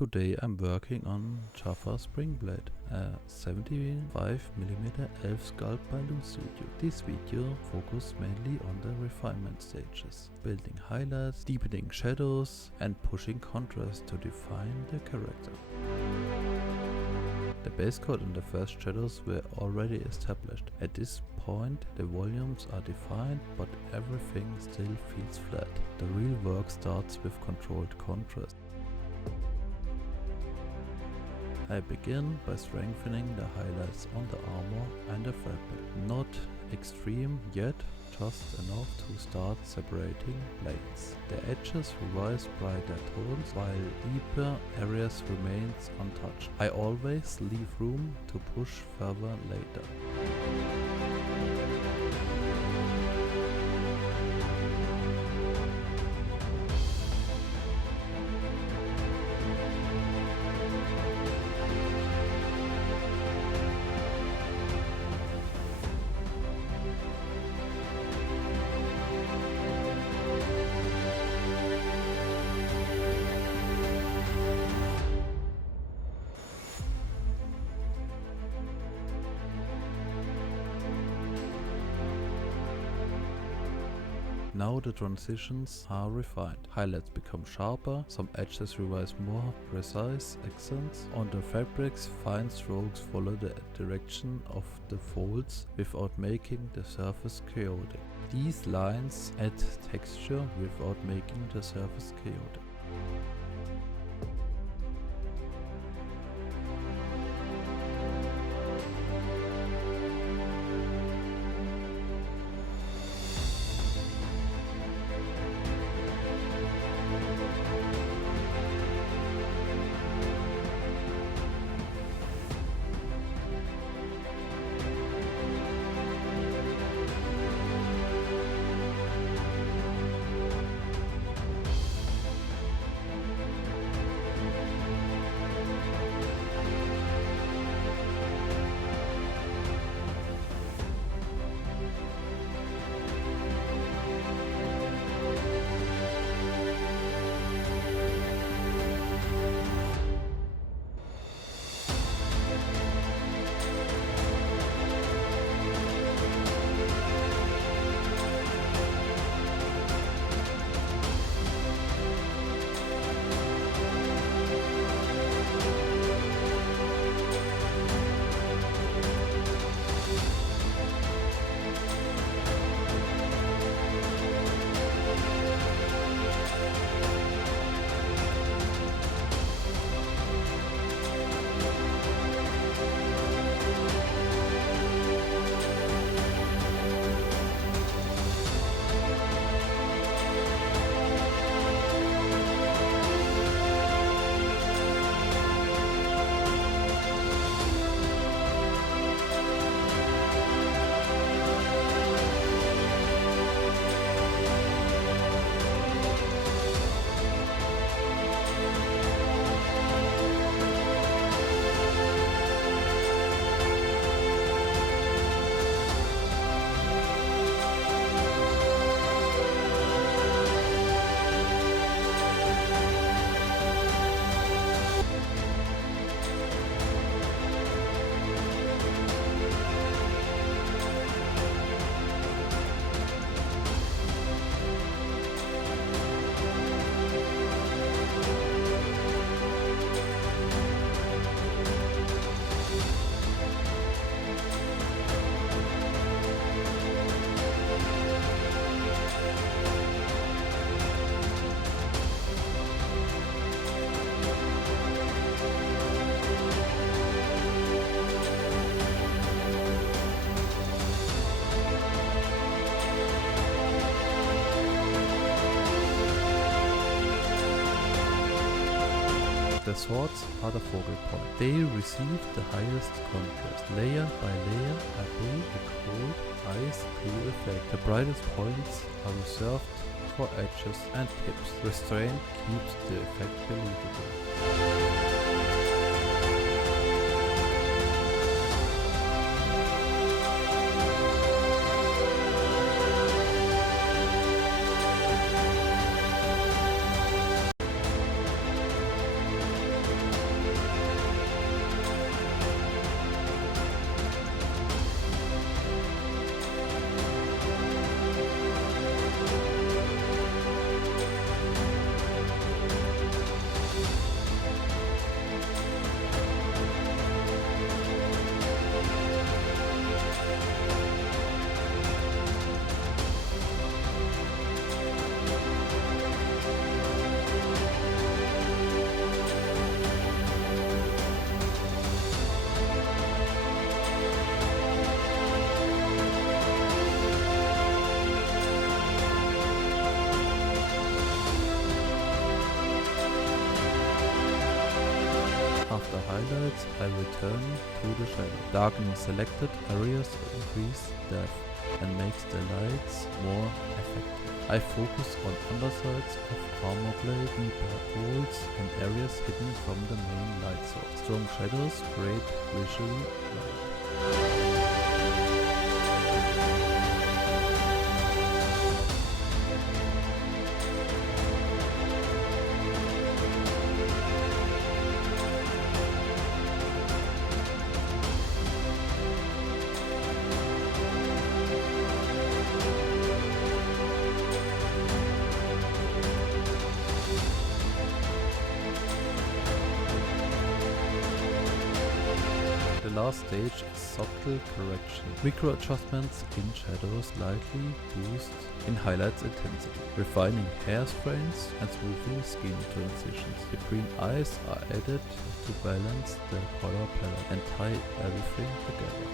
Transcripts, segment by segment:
Today I'm working on Jathas Springblade, a 75mm elf sculpt by Studio. This video focuses mainly on the refinement stages, building highlights, deepening shadows and pushing contrast to define the character. The base coat and the first shadows were already established. At this point the volumes are defined, but everything still feels flat. The real work starts with controlled contrast. I begin by strengthening the highlights on the armor and the fabric. Not extreme yet, just enough to start separating planes. The edges revise brighter tones while deeper areas remains untouched. I always leave room to push further later. Now the transitions are refined. Highlights become sharper, some edges revise more precise accents. On the fabrics, fine strokes follow the direction of the folds without making the surface chaotic. These lines add texture without making the surface chaotic. The swords are the focal point. They receive the highest contrast. Layer by layer, I bring a cold, ice blue effect. The brightest points are reserved for edges and tips. Restraint keeps the effect believable. After highlights, I return to the shadow. Darkening selected areas increase depth and makes the lights more effective. I focus on undersides of armor blade, deeper holes and areas hidden from the main light source. Strong shadows create visual light. The last stage is subtle correction. Micro adjustments in shadows slightly boost in highlights intensity, refining hairstrains and smoothing skin transitions. The green eyes are added to balance the color palette and tie everything together.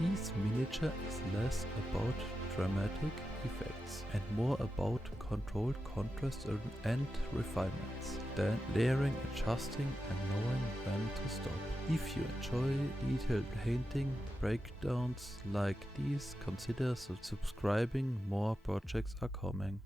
This miniature is less about dramatic effects and more about controlled contrast and refinements, then layering, adjusting and knowing when to stop. If you enjoy detailed painting breakdowns like these, consider subscribing. More projects are coming.